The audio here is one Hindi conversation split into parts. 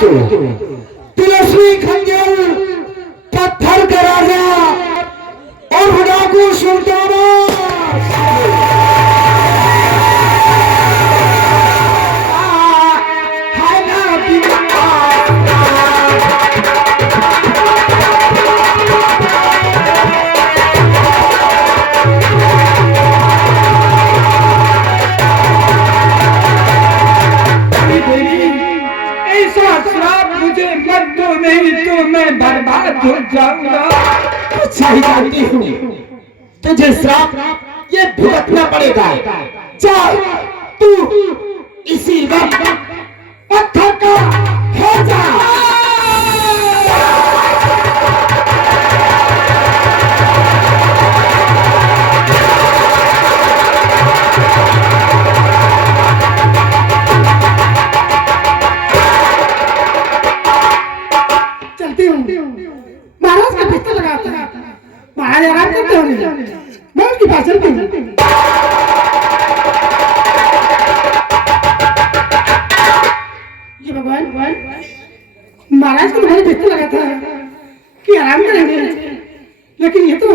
तुलसी खंजर पत्थर का राजा और डाकू सुल्ताना बर्बाद हो जाऊंगा। अच्छा ही जानती हूँ तुझे श्राप ये भुगतना पड़ेगा। चल तू इसी वक्त पत्थर का हो जा। महाराज का पिस्टल लगाता है। महाराज आराम करते होंगे। मैं उनके पास चलती हूँ। ये भगवान महाराज को तुम्हारे पिस्टल लगाता है कि आराम करेंगे, लेकिन ये तो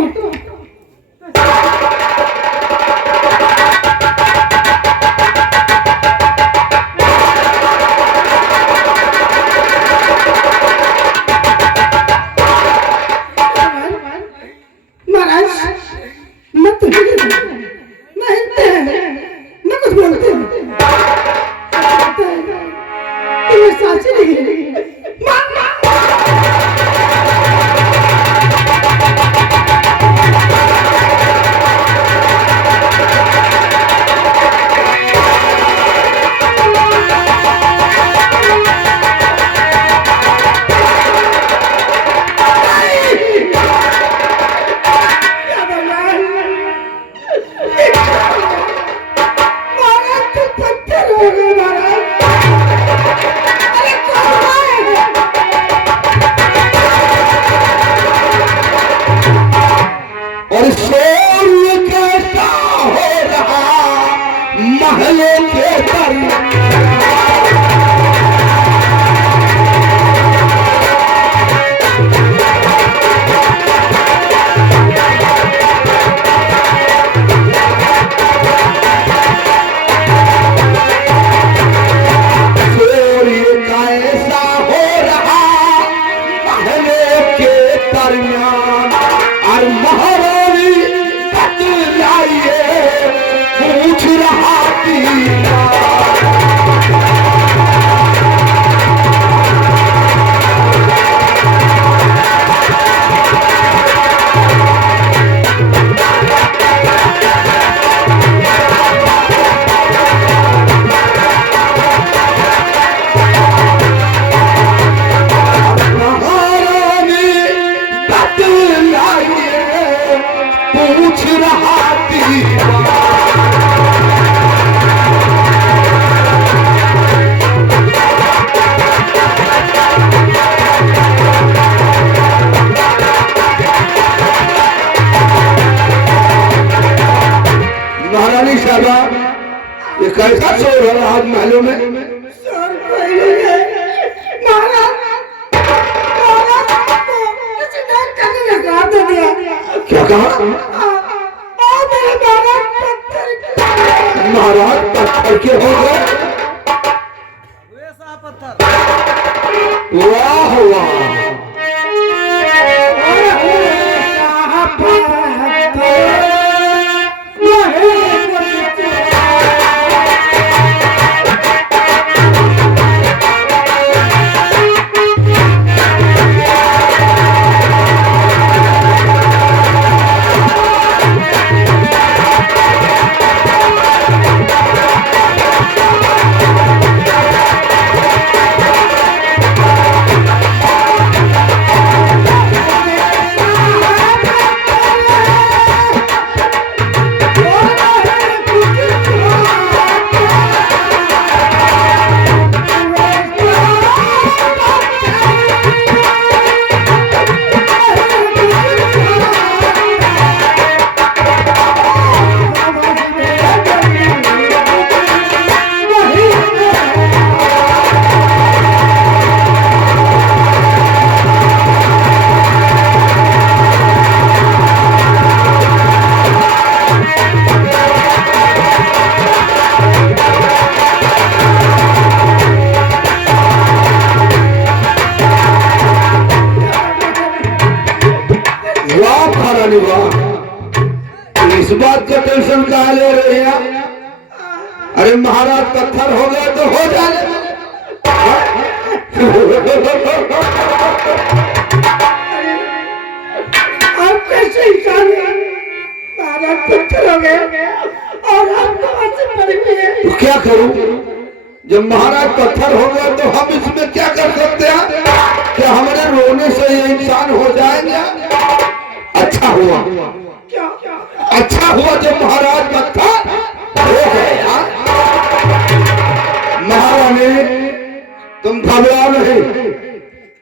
कैसा शोर हो रहा आज महलों में? क्या कहा? महाराज पत्थर के हो गए। वाह वाह महाराज पत्थर हो गए तो हो जाए। आप कैसे इंसान हैं? महाराज पत्थर हो गए और आप कहाँ से पड़े हुए हैं? तो क्या करूं? जब महाराज पत्थर हो गए तो हम इसमें क्या कर सकते हैं? क्या हमारे रोने से ये इंसान हो जाएंगे? अच्छा हुआ, क्या अच्छा हुआ जब महाराज पत्थर हो गए। महारानी तुम घबराओ नहीं,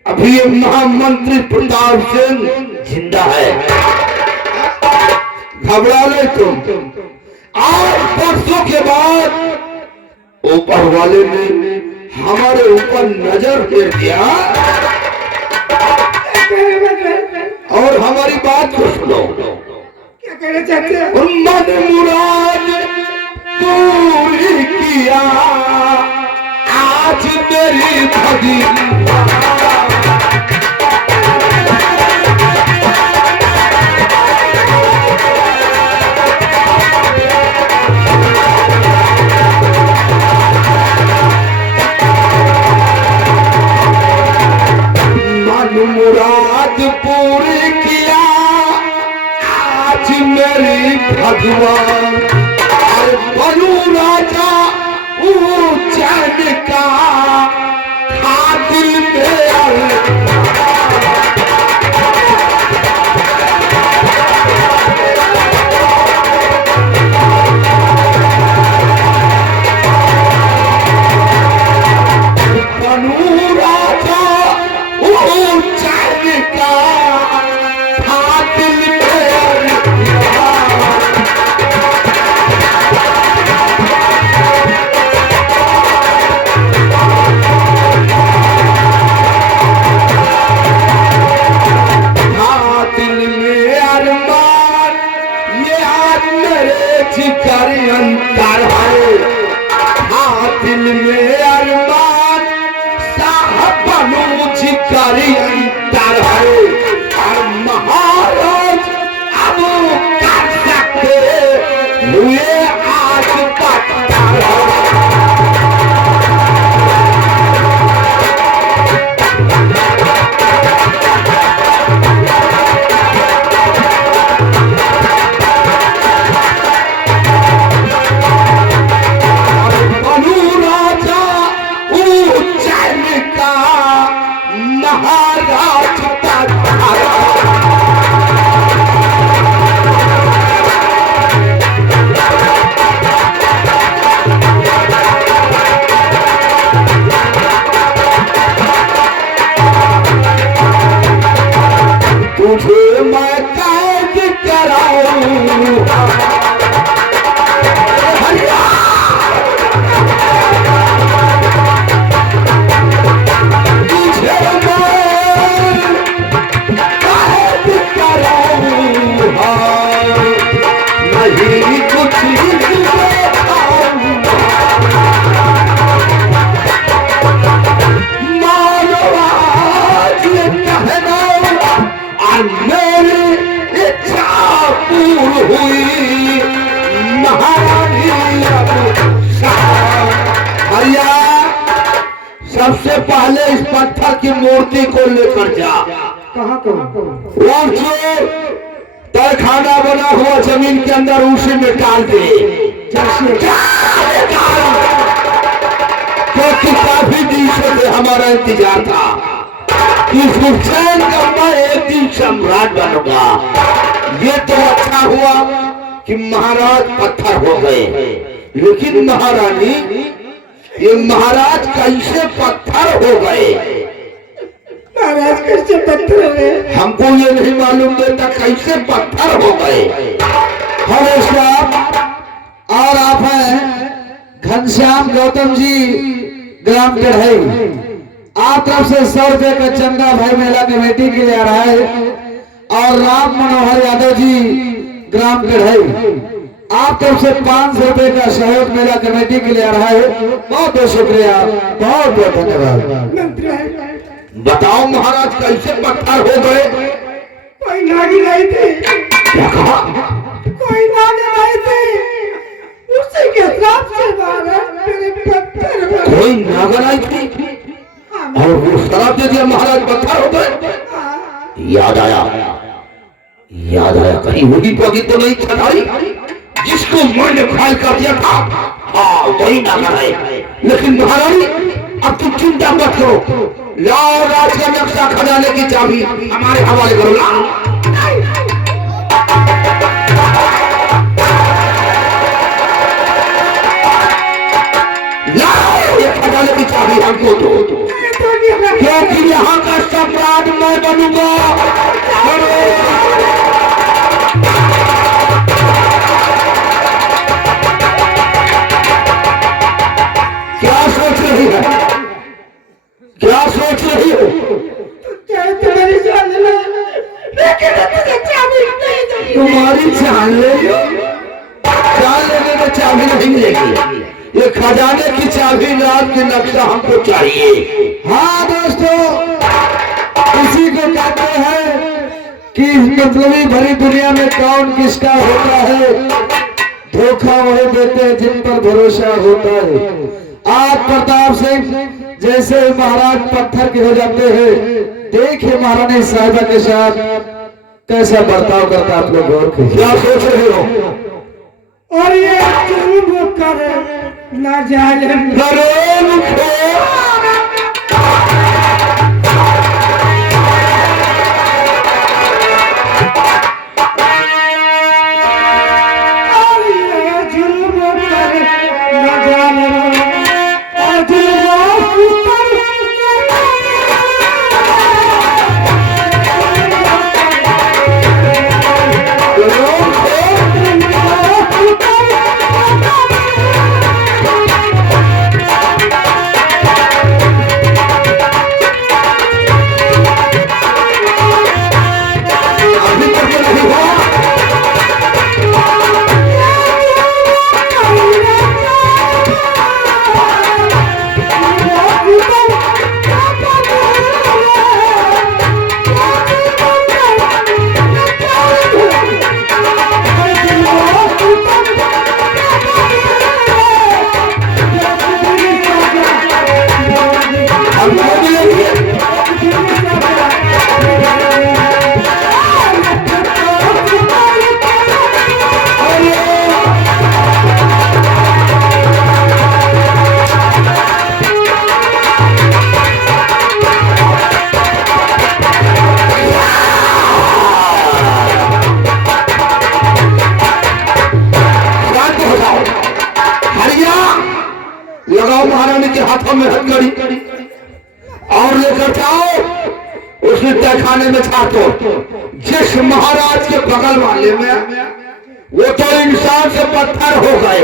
अभी ये महामंत्री प्रताप सिंह जिंदा है, घबरा नहीं तुम। आज परसों के बाद ऊपर वाले ने हमारे ऊपर नजर फेर दिया और हमारी बात को सुनो। क्या कहना चाहते हैं? और मन मुराद पूरी किया आज मेरी भगी। मुराद पूरी किया आज मेरी भगवान। और बनू राजा चैन का था दिल में। बनू राजा चैन का था दिल में। जिगर अंतर है दिल में अरमान साहब बनू जिगर अंतर है। और महाराज अब कर सकते हुए आज पत्थर महाराज तुझे मैं कैद कराऊं सबसे पहले इस पत्थर की मूर्ति को लेकर जा। कहाँ और जो तहखाना बना हुआ जमीन के अंदर उसी में डाल दे। क्योंकि काफी दिन से हमारा इंतजार था कि हुसैन का मैं एक दिन सम्राट बनूंगा। ये तो अच्छा हुआ कि महाराज पत्थर हो गए, लेकिन महारानी ये महाराज कैसे पत्थर हो गए? महाराज कैसे पत्थर हो गए? हमको ये नहीं मालूम देता कैसे पत्थर हो गए। हेलो साहब, और आप हैं घनश्याम गौतम जी ग्राम कढ़ाई। आप तरफ से 100 रुपए का चंदा भाई मेला कमेटी के लिए आ रहा है और राम मनोहर यादव जी ग्राम कढ़ाई आप तरफ से 500 रुपए का सहयोग मेला कमेटी के लिए आ रहा है। बहुत बहुत शुक्रिया, बहुत बहुत धन्यवाद। बताओ महाराज कैसे पत्थर हो गए? कोई नागी नहीं थी। क्या कहा? कोई नागी नहीं थी। उसी के हिसाब से मारा मेरे पत्थर में। कोई नागर आई थी और वो शराब दे दिया, महाराज पत्थर हो गए। याद आया कहीं वही पगी तो नहीं छठाई जिसको मैंने घायल कर दिया था। हाँ वही नागर है। लेकिन महारानी अब तुम चिंता मत करो, लाओ राज का नक्शा, खजाने की चाबी हमारे हवाले करो। लाओ ये खजाने की चाबी हमको दो, क्योंकि यहाँ का सम्राट मैं बनूंगा। क्या सोच रही है, क्या सोच रही हो? तुम्हारी जान ले, लेकिन तुझे चाबी नहीं दूंगी। तुम्हारी जान ले लो, जान लेने में चाबी नहीं मिलेगी। ये खजाने की चाबी, राज की नक्शा हमको चाहिए। हाँ दोस्तों, इसी को कहते हैं कि मतलबी भरी दुनिया में कौन किसका होता है। धोखा वही देते हैं जिन पर भरोसा होता है। आज प्रताप सिंह जैसे महाराज पत्थर के हो जाते हैं, देखिए महारानी साहिबा के साथ कैसा बर्ताव करता आप लोग गौर कीजिए। क्या सोच रहे हो? और ये जुल्म करे ना जाने लगाओ महारानी के हाथों में हथकड़ी और लेकर जाओ उसे तहखाने में छाटो। जिस महाराज के बगल वाले में वो तो इंसान से पत्थर हो गए,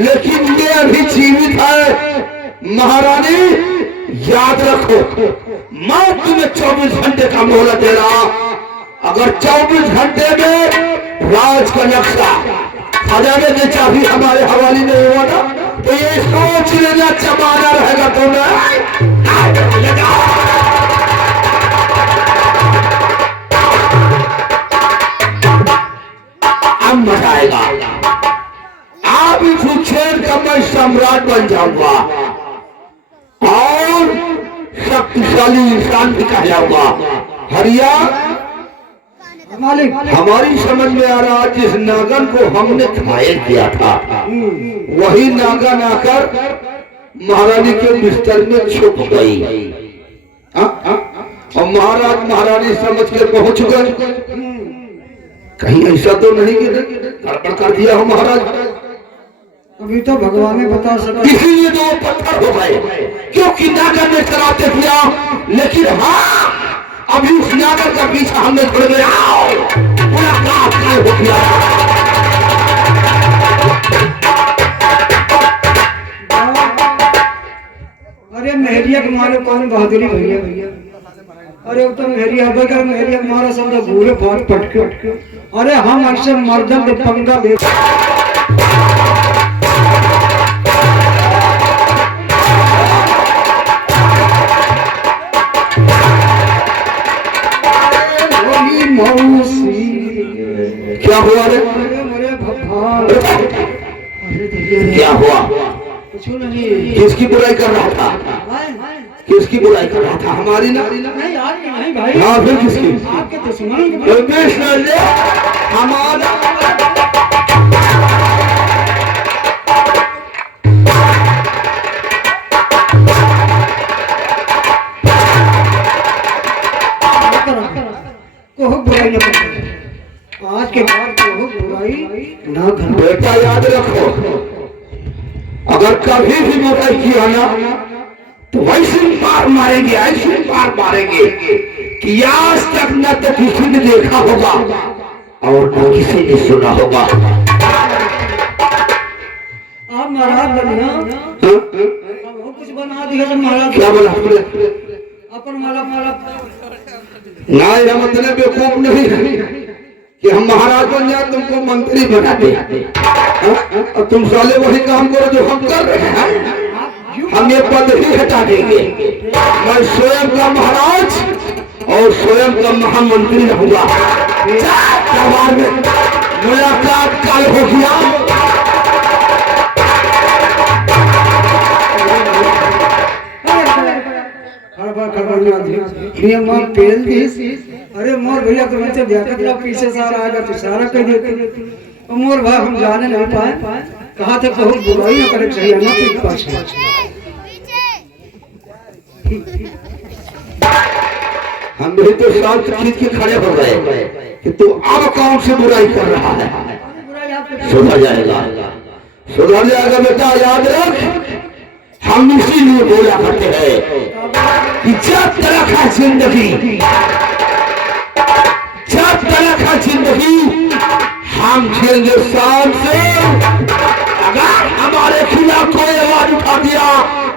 लेकिन ये अभी जीवित है। महारानी याद रखो, मैं तुम्हें 24 घंटे का मोहलत दे रहा। अगर 24 घंटे में राज का नक्शा, खजाने की चाबी हमारे हवाले नहीं हुआ ना, तो ये सोच लेना जमाना रहेगा तुम्हें। अब मजा आएगा। आप इस उच्छेद का मैं सम्राट बन जाऊंगा और शक्तिशाली इंसान भी कहलाऊंगा। हरिया मालिक, हमारी समझ में आ रहा, जिस नागन को हमने घायल किया था वही नागन आकर महारानी के बिस्तर में छुप गई। और महाराज महारानी समझ के पहुंच गए। कहीं ऐसा तो नहीं कि गड़बड़ कर दिया हो महाराज? अभी तो भगवान ने बता सका, इसीलिए तो वो पत्थर हो गए, क्योंकि नागर ने शराब दिया। लेकिन हाँ, अभी उस नागर का पीछा हमने छोड़ दिया। मुलाकात हो गया। अरे मेहरिया के मारे कौन बहादुरी भैया भैया। अरे तो मेहरिया बगैर मेहरिया मारा सब तो भूरे बहुत पटके। अरे हम ऐसे मर्दन के पंगा ले। क्या हुआ रे? अरे किसकी बुराई कर रहा था? किसकी बुराई कर रहा था? हमारी ना? नहीं आपकी नहीं भाई। हाँ फिर किसकी? आपके दुश्मनों की। कृष्ण जी हमारा कोई बुराई न करो। आज के बाद कोई बुराई ना करो। बेटा याद रखो, अगर कभी भी बुराई किया ना तो वैसे मार मारेंगे, ऐसे मार मारेंगे कि आज तक न तो किसी ने देखा होगा और न किसी ने सुना होगा। आप महाराज बनिया कुछ बना दिया तो महाराज क्या बोला? अपन माला माला ना यह मतलब बेवकूफ नहीं है कि हम महाराज बन जाए तुमको मंत्री बना दे और तुम साले वही काम करो जो हम कर रहे हैं। हम ये पद ही हटा देंगे। मैं स्वयं का महाराज और स्वयं का महामंत्री रहूंगा। मुलाकात कल हो गया। ये मोर पेल दिस। अरे मोर भैया तुम तो देखत रहो पीछे से आएगा तो सारा कह देते। और मोर भाई हम जाने नहीं पाए कहा थे बहुत बुराई न करे चाहिए ना ठीक पास। हम भी तो शांत खींच के खड़े हो गए कि तू अब कौन सी बुराई कर रहा है। सुधर जाएगा, सुधर जाएगा बेटा। याद रख, हम इसीलिए बोला करते हैं कि जब तक है जिंदगी, जब तक है जिंदगी हम झेलेंगे शान से। अगर हमारे खिलाफ कोई आवाज उठा दिया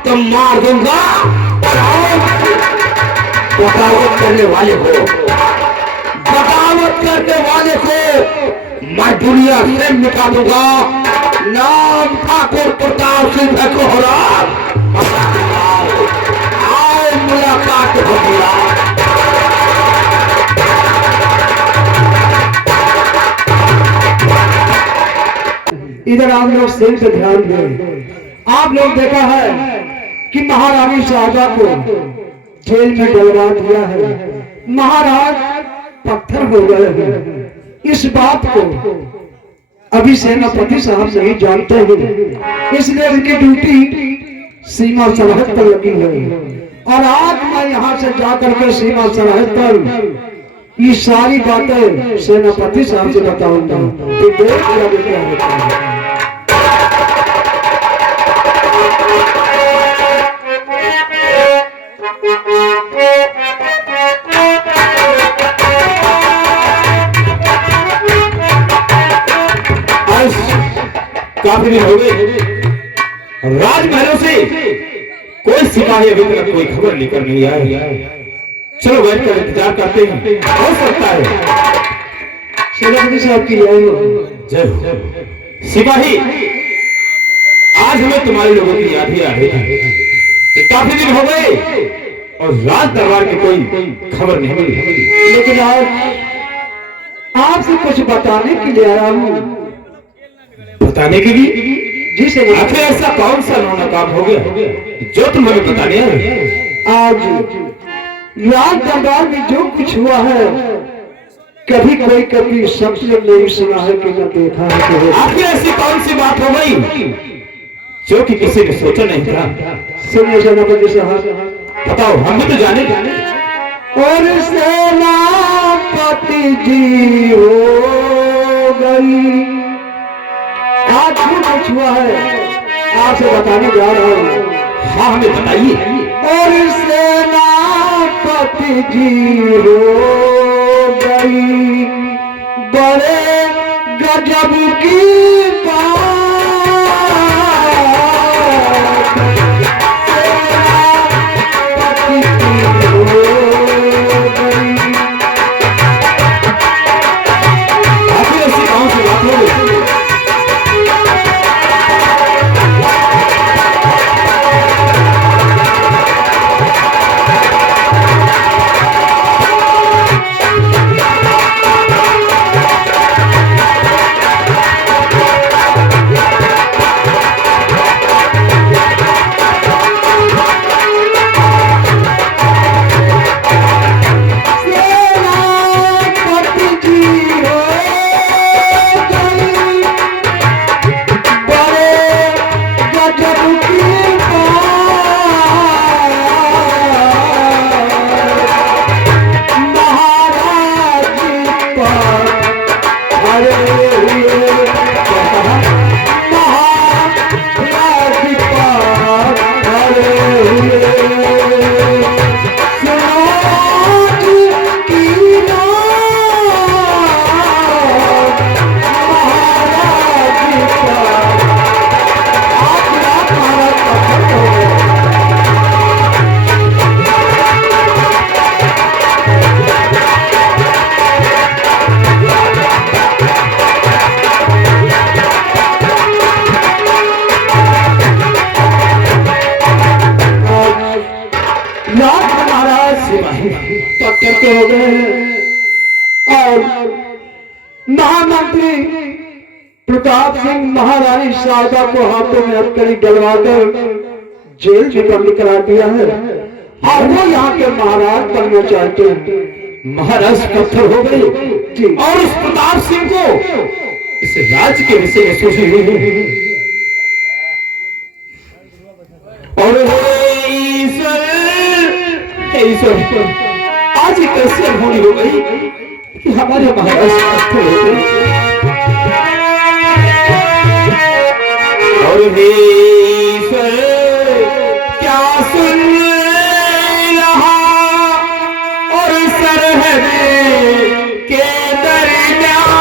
तो मार दूंगा। बगावत करने वाले को, बगावत करने वाले को मैं दुनिया से मिटा दूंगा। नाम ठाकुर प्रताप सिंह कोहरा। आओ मुलाकात हो गया। इधर आप लोग सही से ध्यान दें। आप लोग देखा है कि महारानी शारदा को जेल में डलवा दिया है। महाराज पत्थर हो गए हैं। इस बात को अभी सेनापति साहब नहीं जानते हैं, इसलिए उनकी ड्यूटी सीमा सरहद पर लगी है। और आज मैं यहाँ से जाकर के सीमा सरहद पर ये सारी बातें सेनापति साहब से बताऊंगा। तो देख क्या होता है। काफी दिन हो गए राजमहलों से कोई सिपाही अभी तक कोई खबर लेकर नहीं आया। चलो बैठकर इंतजार करते हैं, हो सकता है। सेनापति साहब की जय हो। सिपाही, आज हमें तुम्हारे लोगों की याद ही आ रही थी। काफी दिन हो गए और राज दरबार की कोई खबर नहीं मिली। लेकिन आज आपसे कुछ बताने के लिए आया हूँ। बताने के लिए? जी सर। आखिर ऐसा कौन सा नौना काम हो गया जो तुम हमें बताने आए? आज राज दरबार में जो कुछ हुआ है कभी कोई कभी शख्स ने नहीं सुना है कि न देखा है। आखिर ऐसी कौन सी बात हो गई जो कि किसी ने सोचा नहीं था? सुनिए सेनापति साहब, बताओ, हम भी तो जाने। और सेनापति जी हो गई। आज जो कुछ हुआ है आपसे बताने जा रहा हूँ। हाँ हमें बताइए। और सेनापति जी हो गई बड़े गजब की बात। सेनापति जी हो गई। आखिर ऐसी कौन सी बात हो गई? इकट्ठे हो गए हैं और महामंत्री प्रताप सिंह महारानी शारदा को हाथों में हथकड़ी डलवाकर जेल में बंद करा दिया है और वो यहाँ के महाराज बनना चाहते हैं। महाराज पत्थर हो गए और उस प्रताप सिंह को इस राज्य के विषय में सोचे हुए हैं। और ईश्वर आज ये कैसे अनहोनी हो गई कि हमारे महाराज पत्थर हो गए। और हे ईश्वर क्या सुन रहा और सरहद के दरमियान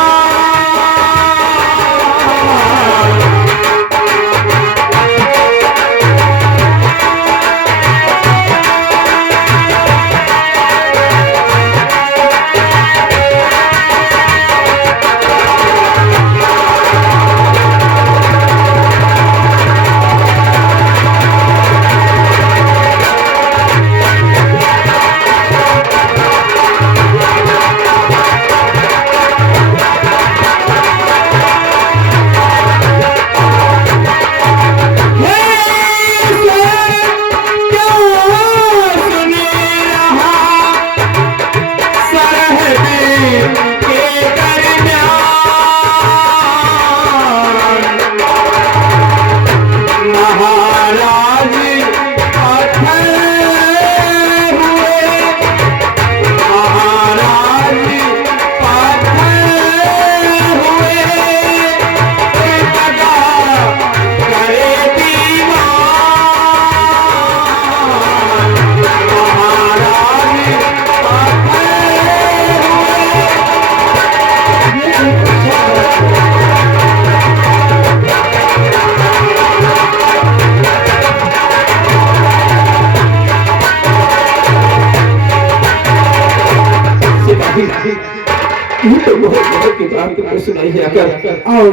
सुनाई है अगर। और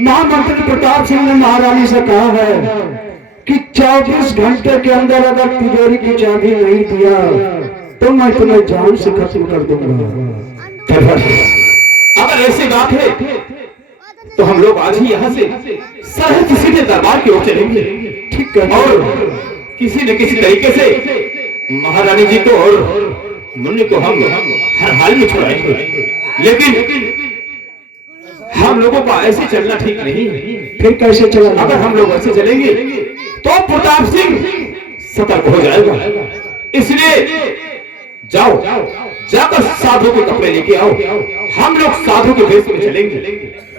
महामंत्री प्रताप सिंह ने महारानी से कहा है कि 24 घंटे के अंदर अगर तिजोरी की चाबी नहीं दिया तो मैं तुम्हें जान से खत्म कर दूंगा। अगर ऐसी बात है तो हम लोग आज ही यहाँ से सरहद सीधे दरबार की ओर चलेंगे। ठीक है। और किसी न किसी तरीके से महारानी जी को और मुन्नी को हम हर हाल में छुड़ाएंगे। लेकिन हम लोगों का ऐसे चलना ठीक नहीं है। फिर कैसे चला? अगर हम लोग ऐसे चलेंगे तो प्रताप सिंह सतर्क हो जाएगा। इसलिए जाओ जाकर साधु के कपड़े लेके आओ। हम लोग साधु के भेष में चलेंगे,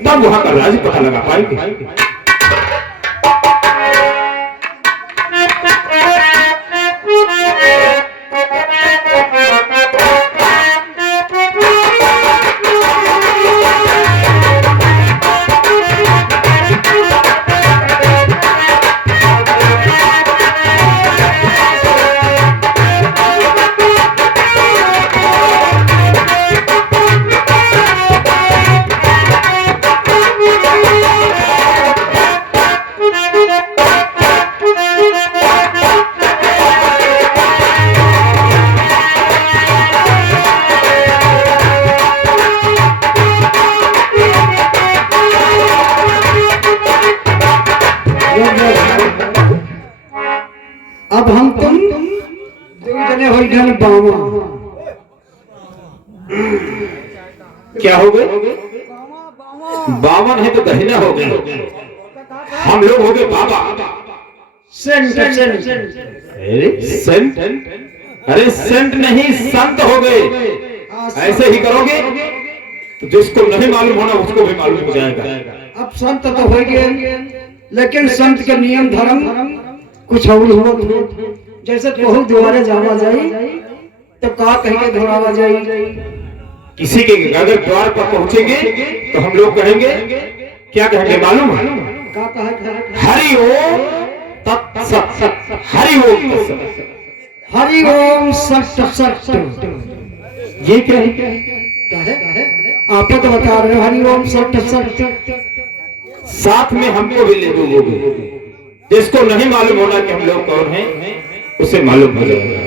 तब वहां का राज पता लगा पाएंगे। अब हम तुम दो जने हो गए बामा। क्या हो गए? बावन है तो दहिना हो गए। हम लोग हो गए बाबा। Saint saint? अरे सेंट नहीं, संत हो गए। ऐसे ही करोगे तो जिसको नहीं मालूम होना उसको भी मालूम हो जाएगा। अब संत तो हो गए, लेकिन संत के नियम धर्म कुछ और हो। जैसे कोहू द्वारे जावा जाई तो का कह के घोड़ावा जाई। किसी के अगर द्वार पर पहुंचेंगे तो हम लोग कहेंगे, क्या कहेंगे मालूम है? का कहा? हरि ओम तत्सत, हरि ओम तत्सत, हरि ओम सत सत। ये क्या है? आप तो बता रहे हो हरि ओम सत सत। साथ में हमको भी ले लोगे। जिसको नहीं मालूम होना कि हम लोग कौन हैं, उसे मालूम हो जाएगा।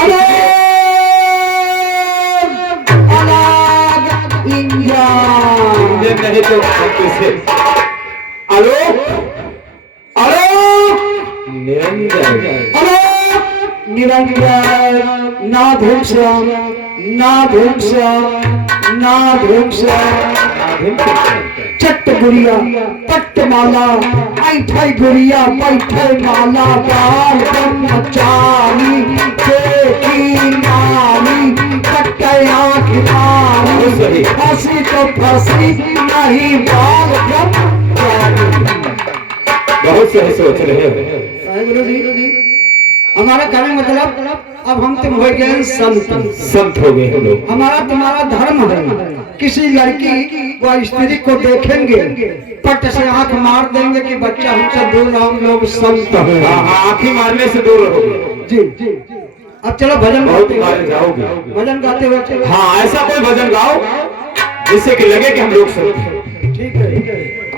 अरे ये नहीं तो कैसे? आलोक, आलोक, निरंजन, आलोक निरंजन, ना धूम श्याम, ना धूम श्याम, ना धूम श्याम। चट्ट गुड़िया पट्ट माला, ऐठे गुड़िया बैठे माला, बाल ब्रह्मचारी देखी नारी, कट्टे आँख मारी, फांसी तो फांसी नहीं बाल ब्रह्मचारी। बहुत सही सोच रहे हो गुरु जी, हमारा कहने मतलब अब हम तुम हो गए संत, संत हो गए हम लोग। हमारा तुम्हारा धर्म है, किसी लड़की व स्त्री को देखेंगे पट से आंख मार देंगे कि बच्चा हमसे दूर, हम लोग संत हैं। आंखें मारने से दूर रहोगे जी। अब चलो भजन बहुत गाते मारे हुए, जाओगे। भजन गाते हुए चलो। हाँ, ऐसा कोई भजन गाओ जिससे कि लगे कि हम लोग संत हैं। ठीक है।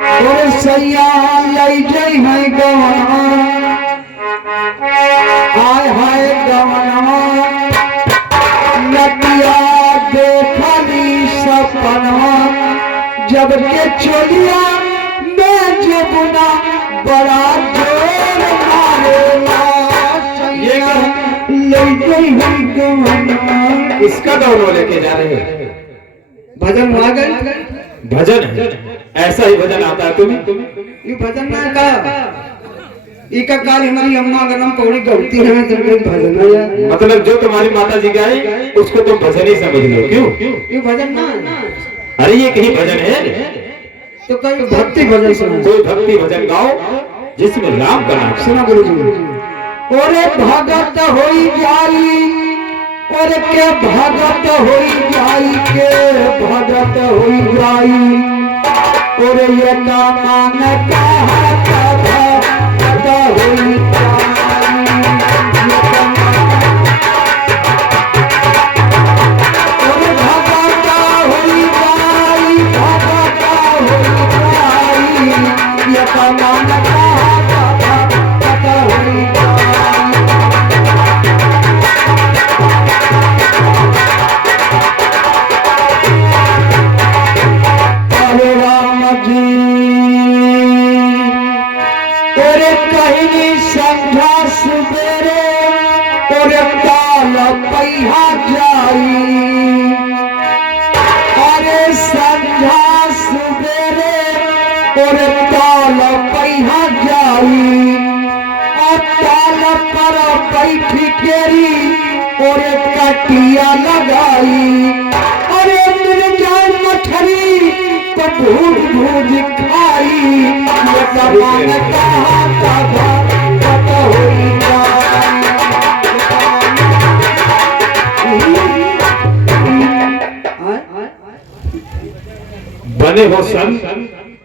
और सैया लई जई है गवना, हाय हाय गवना, लटिया देखली सपनवा, जब के चोलिया में जबुना बड़ा जोर मारेला। ये क्या? ले गई है गवना। इसका दोनों लेके जा रहे हैं। भजन आ गए, भजन है, ऐसा ही भजन आता है तुम्हें? ये भजन ना का इका काल हमारी अम्मा अगर हम पौड़ी गलती है तो ये भजन है। मतलब जो तुम्हारी माता जी गाए उसको तुम भजन ही समझ लो। क्यों? ये भजन ना, अरे ये कहीं भजन है? तो कोई भक्ति भजन सुना। कोई भक्ति भजन गाओ जिसमें राम का नाम सुना गुरु जी। ओरे भगत होई जाई, ओरे के भगत होई जाई, के भगत होई जाई, ओरे ये का मान कहा भगत होई जाई। ओरे भगत होई जाई, भगत होई जाई, ये का मान कहा भगत होई जाई। ओरे कहनी संध्या सुबेरे, ओरे काल पहिया जाई, अरे संध्या सुबेरे ओरे काल पहिया जाई, और काल पर बैठी केरी ओरे कटिया लगाई, अरे मिल जाए मछली तो भूज भूज खाई, ये जबान कहाँ का भगत होई जाई। बने हो सन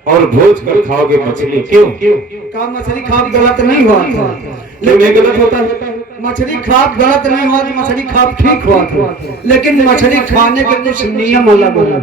और भोज कर खाओगे मछली। क्यों? का मछली खाप गलत नहीं हुआ था, क्यों नहीं गलत होता है? मछली खाप गलत नहीं हुआ, मछली खाप ठीक हुआ था, लेकिन मछली खाने के कुछ नियम अलग होगा।